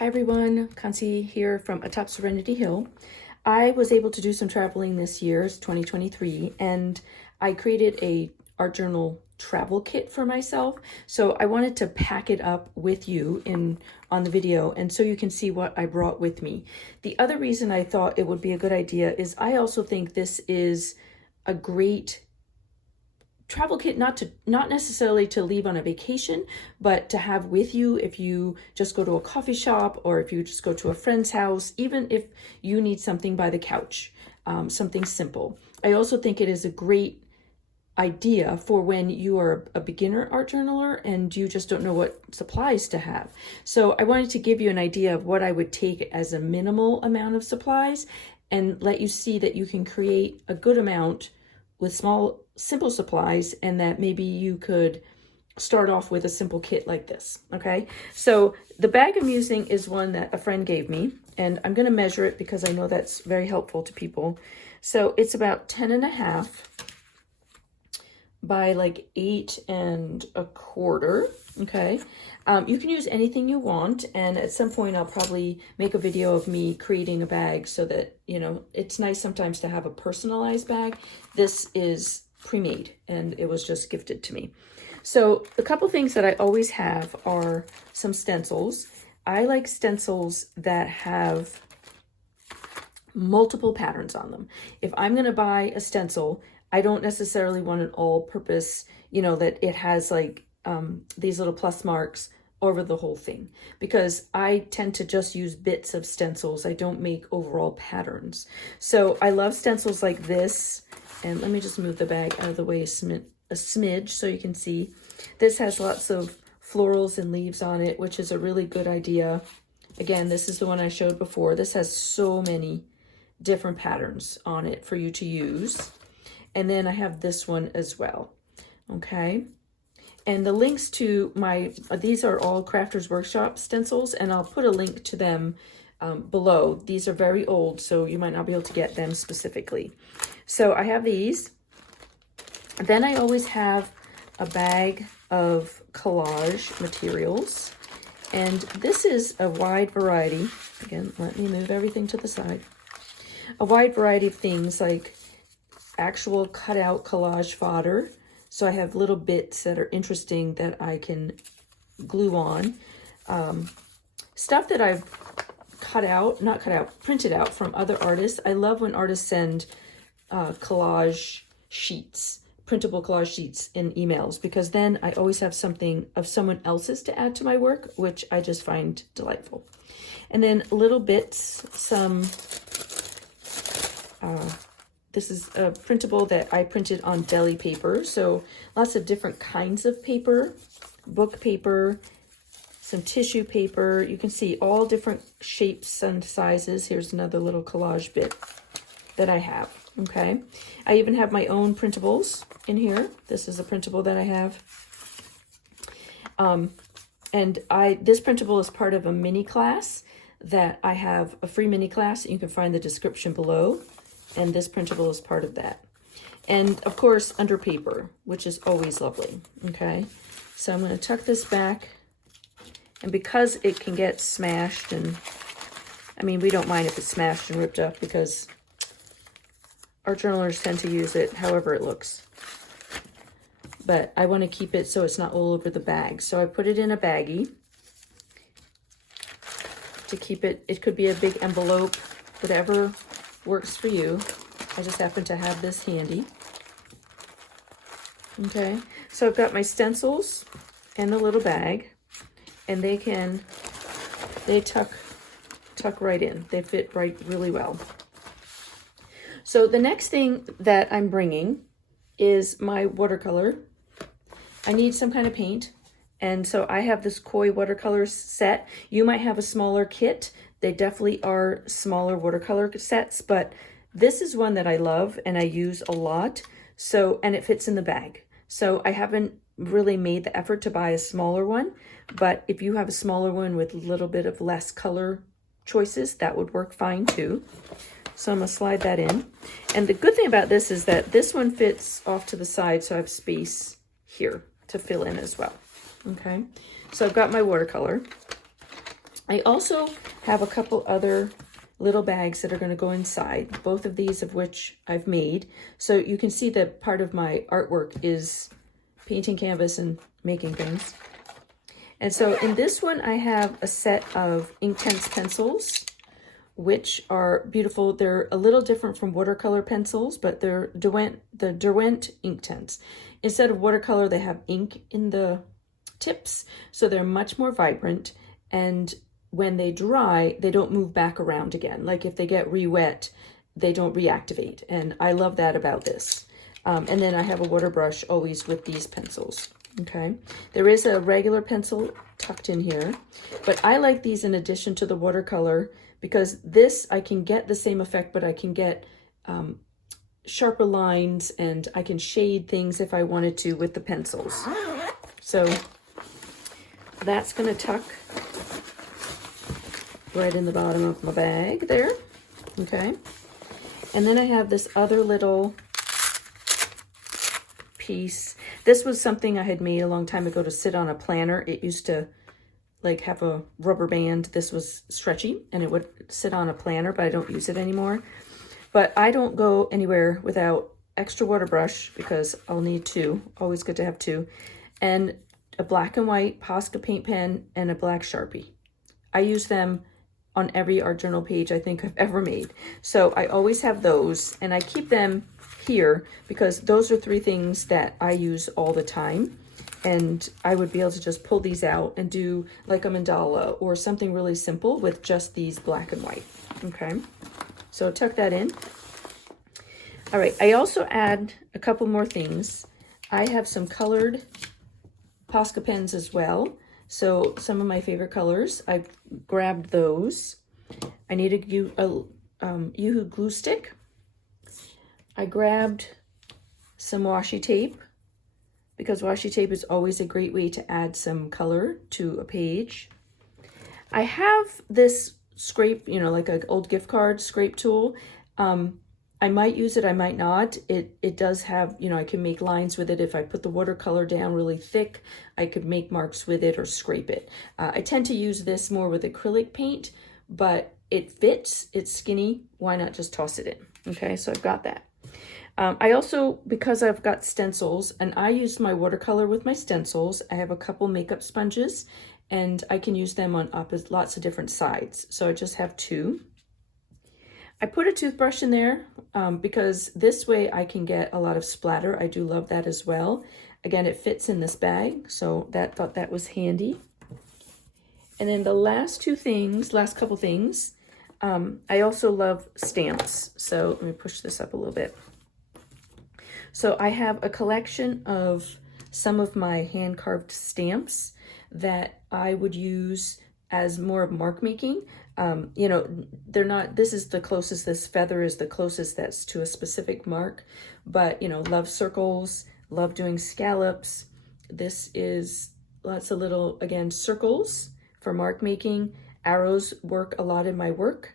Hi everyone, Kansi here from atop Serenity Hill. I was able to do some traveling this year, it's 2023, and I created a art journal travel kit for myself. So I wanted to pack it up with you on the video, and so you can see what I brought with me. The other reason I thought it would be a good idea is I also think this is a great travel kit, not necessarily to leave on a vacation, but to have with you if you just go to a coffee shop or if you just go to a friend's house, even if you need something by the couch, something simple. I also think it is a great idea for when you are a beginner art journaler and you just don't know what supplies to have. So I wanted to give you an idea of what I would take as a minimal amount of supplies and let you see that you can create a good amount with small, simple supplies, and that maybe you could start off with a simple kit like this, okay? So the bag I'm using is one that a friend gave me, and I'm gonna measure it because I know that's very helpful to people. So it's about 10.5 by like 8.25, okay? You can use anything you want, and at some point I'll probably make a video of me creating a bag so that, you know, it's nice sometimes to have a personalized bag. This is pre-made and it was just gifted to me. So a couple things that I always have are some stencils. I like stencils that have multiple patterns on them. If I'm gonna buy a stencil, I don't necessarily want an all-purpose, you know, that it has like these little plus marks over the whole thing, because I tend to just use bits of stencils. I don't make overall patterns. So I love stencils like this. And let me just move the bag out of the way a smidge so you can see. This has lots of florals and leaves on it, which is a really good idea. Again, this is the one I showed before. This has so many different patterns on it for you to use. And then I have this one as well, okay? And the links to these are all Crafters Workshop stencils, and I'll put a link to them below. These are very old, so you might not be able to get them specifically. So I have these. Then I always have a bag of collage materials. And this is a wide variety. Again, let me move everything to the side. A wide variety of things like actual cutout collage fodder. So I have little bits that are interesting that I can glue on. Stuff that I've printed out from other artists. I love when artists send collage sheets, printable collage sheets in emails, because then I always have something of someone else's to add to my work, which I just find delightful. And then little bits, this is a printable that I printed on deli paper. So lots of different kinds of paper, book paper, some tissue paper. You can see all different shapes and sizes. Here's another little collage bit that I have, okay? I even have my own printables in here. This is a printable that I have. This printable is part of a mini class that I have, a free mini class. You can find the description below. And this printable is part of that. And of course, under paper, which is always lovely, okay? So I'm gonna tuck this back. And because it can get smashed, and I mean, we don't mind if it's smashed and ripped up because art journalers tend to use it however it looks. But I wanna keep it so it's not all over the bag. So I put it in a baggie to keep it. It could be a big envelope, whatever works for you. I just happen to have this handy. Okay, so I've got my stencils in the little bag, and they tuck right in. They fit right really well. So the next thing that I'm bringing is my watercolor. I need some kind of paint, and so I have this Koi watercolor set. You might have a smaller kit. They definitely are smaller watercolor sets, but this is one that I love and I use a lot. So, and it fits in the bag. So I haven't really made the effort to buy a smaller one, but if you have a smaller one with a little bit of less color choices, that would work fine too. So I'm gonna slide that in. And the good thing about this is that this one fits off to the side, so I have space here to fill in as well. Okay, so I've got my watercolor. I also have a couple other little bags that are going to go inside, both of these of which I've made. So you can see that part of my artwork is painting canvas and making things. And so in this one, I have a set of Inktense pencils, which are beautiful. They're a little different from watercolor pencils, but they're the Derwent Inktense. Instead of watercolor, they have ink in the tips, so they're much more vibrant. And when they dry, they don't move back around again. Like if they get re-wet, they don't reactivate. And I love that about this. And then I have a water brush always with these pencils. Okay, there is a regular pencil tucked in here, but I like these in addition to the watercolor because this, I can get the same effect, but I can get sharper lines and I can shade things if I wanted to with the pencils. So that's going to tuck right in the bottom of my bag there. Okay, and then I have this other little piece. This was something I had made a long time ago to sit on a planner. It used to like have a rubber band. This was stretchy and it would sit on a planner, but I don't use it anymore. But I don't go anywhere without extra water brush because I'll need two. Always good to have two. And a black and white Posca paint pen and a black Sharpie. I use them on every art journal page I think I've ever made. So I always have those and I keep them here because those are three things that I use all the time. And I would be able to just pull these out and do like a mandala or something really simple with just these black and white. Okay, so tuck that in. All right, I also add a couple more things. I have some colored Posca pens as well. So some of my favorite colors, I grabbed those. I need a Yoo-hoo glue stick. I grabbed some washi tape because washi tape is always a great way to add some color to a page. I have this scrape, you know, like an old gift card scrape tool. I might use it, I might not. It does have, you know, I can make lines with it. If I put the watercolor down really thick, I could make marks with it or scrape it. I tend to use this more with acrylic paint, but it fits, it's skinny. Why not just toss it in? Okay, so I've got that. I also, because I've got stencils, and I use my watercolor with my stencils, I have a couple makeup sponges, and I can use them on lots of different sides. So I just have two. I put a toothbrush in there because this way I can get a lot of splatter. I do love that as well. Again, it fits in this bag, so thought that was handy. And then the last couple things, I also love stamps. So let me push this up a little bit. So I have a collection of some of my hand-carved stamps that I would use as more of mark making. You know, they're not, this is the closest, this feather is the closest that's to a specific mark, but you know, love circles, love doing scallops. This is lots of little, again, circles for mark making. Arrows work a lot in my work.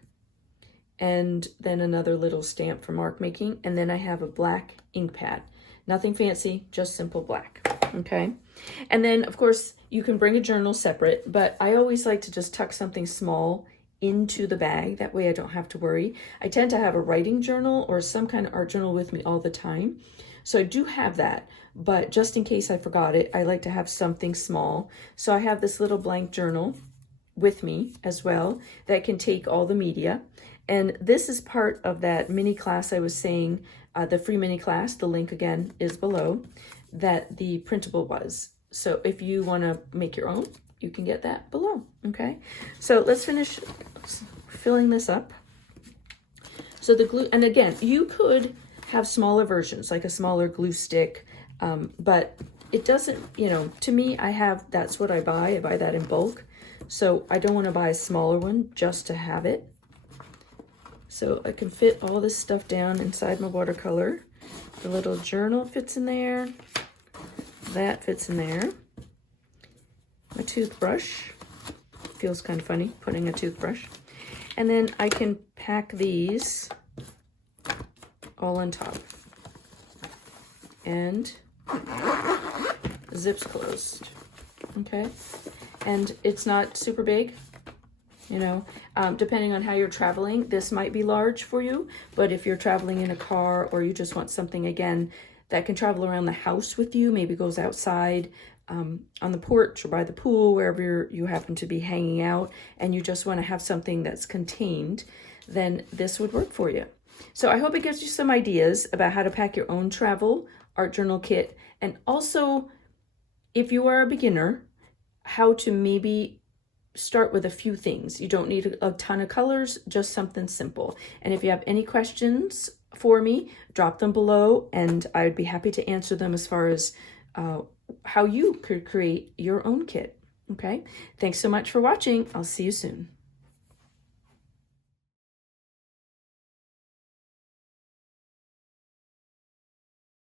And then another little stamp for mark making. And then I have a black ink pad. Nothing fancy, just simple black, okay? And then, of course, you can bring a journal separate, but I always like to just tuck something small into the bag. That way I don't have to worry. I tend to have a writing journal or some kind of art journal with me all the time. So I do have that, but just in case I forgot it, I like to have something small. So I have this little blank journal with me as well that can take all the media. And this is part of that mini class I was saying, the free mini class, the link again is below, that the printable was. So if you want to make your own, you can get that below, okay? So let's finish filling this up. So the glue, and again, you could have smaller versions, like a smaller glue stick, but it doesn't, you know, to me, that's what I buy that in bulk. So I don't want to buy a smaller one just to have it. So I can fit all this stuff down inside my watercolor. The little journal fits in there. That fits in there. My toothbrush. Feels kind of funny putting a toothbrush. And then I can pack these all on top. And zips closed. Okay. And it's not super big. You know, depending on how you're traveling, this might be large for you, but if you're traveling in a car or you just want something, again, that can travel around the house with you, maybe goes outside on the porch or by the pool, wherever you happen to be hanging out, and you just want to have something that's contained, then this would work for you. So I hope it gives you some ideas about how to pack your own travel art journal kit, and also, if you are a beginner, how to maybe start with a few things. You don't need a ton of colors, just something simple. And if you have any questions for me, drop them below and I'd be happy to answer them as far as how you could create your own kit. Okay, thanks so much for watching. I'll see you soon.